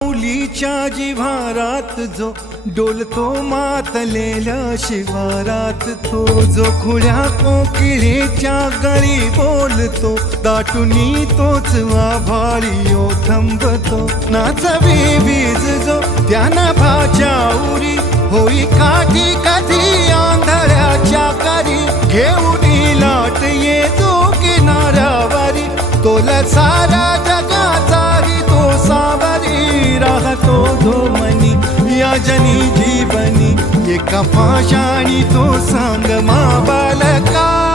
मुलीच्या जिव्हारात जो डोलतो मातलेल्या शिवारात, तो जो खुळ्या कोकिळेच्या गळी बोलतो, दाटुनी तोच आभाळी थांबतो. नाचवी वीज जो त्या नभाच्या उरी, होई काठी कधी आंधळ्याच्या करी, घेऊन लाट ये जो किनाऱ्यावरी, तोला सारा जगाचाही तो सावरी, राहतो जो मनी या जनी जीवनी, एका पाशाणी तो सांग मा बालका.